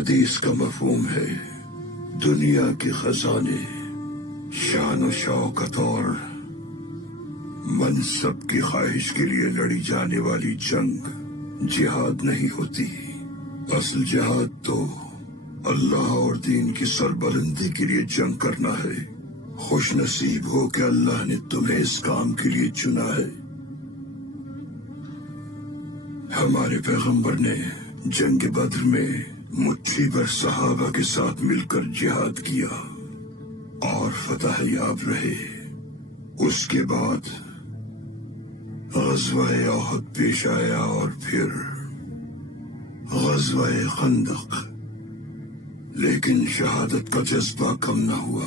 حدیث کا مفہوم ہے دنیا کے خزانے، شان و شوکت اور منصب کی خواہش کے لیے لڑی جانے والی جنگ جہاد نہیں ہوتی۔ اصل جہاد تو اللہ اور دین کی سربلندی کے لیے جنگ کرنا ہے۔ خوش نصیب ہو کہ اللہ نے تمہیں اس کام کے لیے چنا ہے۔ ہمارے پیغمبر نے جنگ بدر میں مٹھی بھر صحابہ کے ساتھ مل کر جہاد کیا اور فتح یاب رہے۔ اس کے بعد غزوہ احد پیش آیا اور پھر غزوہ خندق، لیکن شہادت کا جذبہ کم نہ ہوا۔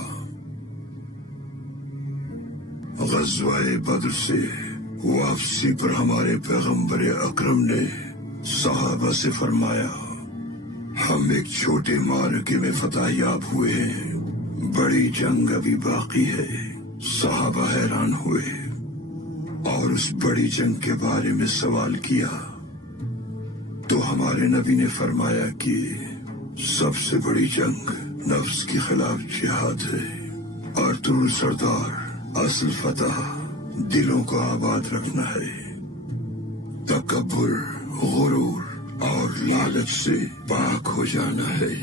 غزوہ بدر سے واپسی پر ہمارے پیغمبر اکرم نے صحابہ سے فرمایا، ہم ایک چھوٹے معرکے میں فتح یاب ہوئے ہیں، بڑی جنگ ابھی باقی ہے۔ صحابہ حیران ہوئے اور اس بڑی جنگ کے بارے میں سوال کیا تو ہمارے نبی نے فرمایا کہ سب سے بڑی جنگ نفس کے خلاف جہاد ہے، اور طول سردار اصل فتح دلوں کو آباد رکھنا ہے، تکبر، غرور اور لالچ سے پاک ہو جانا ہے۔